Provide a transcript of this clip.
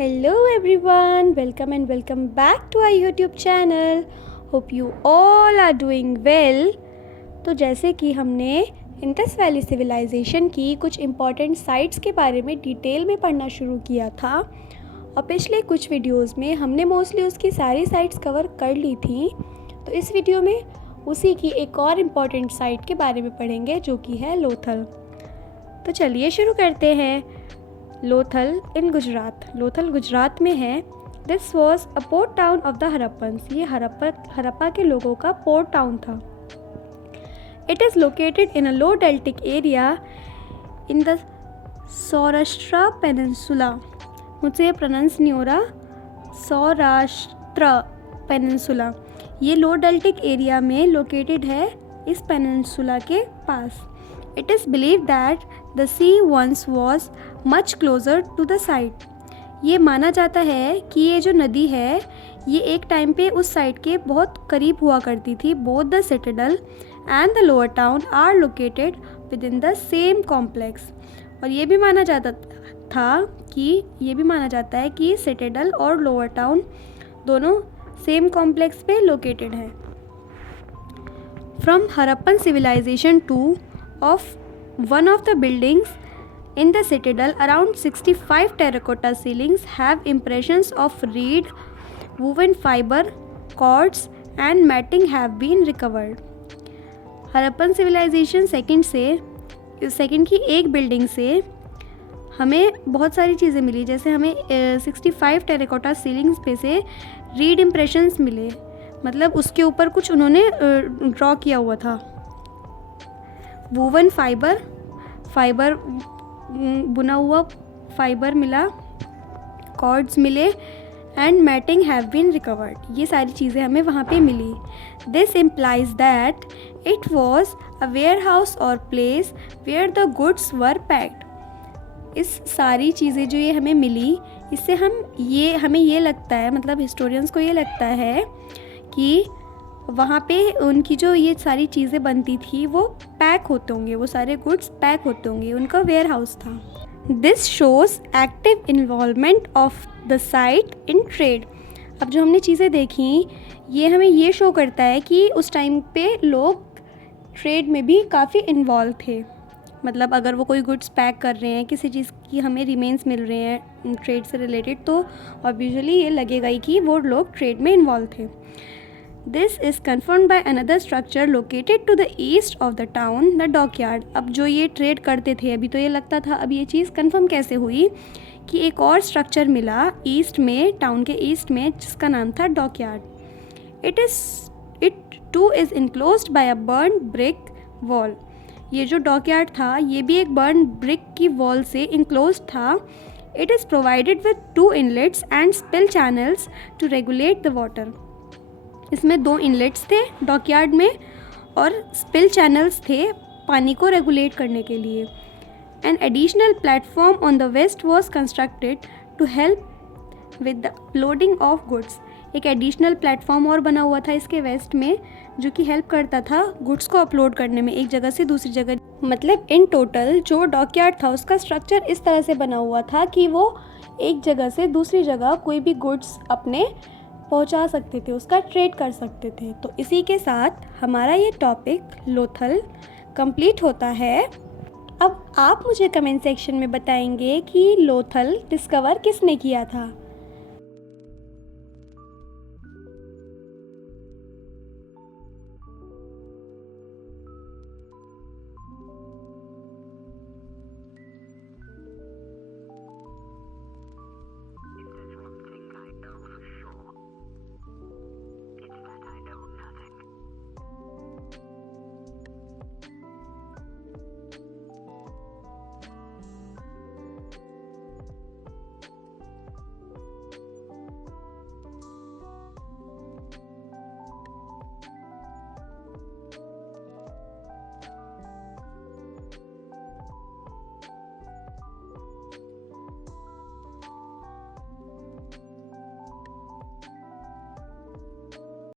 Hello everyone, welcome and welcome back to our YouTube channel. Hope you all are doing well. तो जैसे कि हमने Indus valley civilisation की कुछ important sites के बारे में डिटेल में पढ़ना शुरू किया था और पिछले कुछ वीडियोस में हमने मोस्टली उसकी सारी साइट्स कवर कर ली थी। तो इस वीडियो में उसी की एक और इम्पॉर्टेंट साइट के बारे में पढ़ेंगे जो कि है लोथल। तो चलिए शुरू करते हैं। लोथल इन गुजरात, लोथल गुजरात में है। This was a port town of the Harappans, ये हरप्पा के लोगों का पोर्ट टाउन था। It is located in a low deltaic area in the Saurashtra peninsula, मुझसे ये प्रोनाउंस नहीं हो रहा, सौराष्ट्र पेनिनसुला। ये लो डेल्टिक एरिया में लोकेटेड है, इस पेनिनसुला के पास। It is believed that the sea once was much closer to the site. ये माना जाता है कि ये जो नदी है ये एक टाइम पे उस साइट के बहुत करीब हुआ करती थी। Both the citadel and the lower town are located within the same complex. और ये भी माना जाता है कि सिटेडल और लोअर टाउन दोनों सेम कॉम्प्लेक्स पे लोकेटेड है। From Harappan civilization to of one of the buildings in the citadel, around 65 terracotta ceilings have impressions of reed, woven fiber, cords and matting have been recovered. Harappan civilisation second की एक building से हमें बहुत सारी चीज़ें मिली, जैसे हमें 65 टेराकोटा सीलिंग्स पे से रीड इम्प्रेशंस मिले, मतलब उसके ऊपर कुछ उन्होंने ड्रॉ किया हुआ था। वूवन फाइबर बुना हुआ फाइबर मिला, कॉर्ड्स मिले and matting have been recovered, ये सारी चीज़ें हमें वहाँ पे मिली। This implies that it was a warehouse और place where the goods were packed. इस सारी चीज़ें जो ये हमें मिली, इससे हमें ये लगता है, मतलब हिस्टोरियंस को ये लगता है कि वहाँ पे उनकी जो ये सारी चीज़ें बनती थी वो पैक होते होंगे, वो सारे गुड्स पैक होते होंगे, उनका वेयर हाउस था। This shows active involvement of the site in trade. अब जो हमने चीज़ें देखी ये हमें ये शो करता है कि उस टाइम पे लोग ट्रेड में भी काफ़ी इन्वॉल्व थे। मतलब अगर वो कोई गुड्स पैक कर रहे हैं, किसी चीज़ की हमें रिमेन्स मिल रहे हैं ट्रेड से रिलेटेड, तो ऑब्वियसली ये लगेगा ही कि वो लोग ट्रेड में इन्वॉल्व थे। This is confirmed by another structure located to the east of the town, the dockyard. अब जो ये ट्रेड करते थे, अभी तो ये लगता था, अब ये चीज़ कंफर्म कैसे हुई कि एक और स्ट्रक्चर मिला ईस्ट में, टाउन के ईस्ट में, जिसका नाम था dockyard. It too is enclosed by a burn brick wall. ये जो डॉकयार्ड था ये भी एक बर्न ब्रिक की वॉल से इनक्लोज था। It is provided with 2 inlets and spill channels to regulate the water. इसमें 2 इनलेट्स थे डॉकयार्ड में और स्पिल चैनल्स थे पानी को रेगुलेट करने के लिए। An additional platform on the west was constructed to help with the uploading of goods. एक एडिशनल प्लेटफॉर्म और बना हुआ था इसके वेस्ट में जो कि हेल्प करता था गुड्स को अपलोड करने में एक जगह से दूसरी जगह। मतलब इन टोटल जो डॉकयार्ड था उसका स्ट्रक्चर इस तरह से बना हुआ था कि वो एक जगह से दूसरी जगह कोई भी गुड्स अपने पहुंचा सकते थे, उसका ट्रेड कर सकते थे। तो इसी के साथ हमारा ये टॉपिक लोथल कंप्लीट होता है। अब आप मुझे कमेंट सेक्शन में बताएंगे कि लोथल डिस्कवर किसने किया था।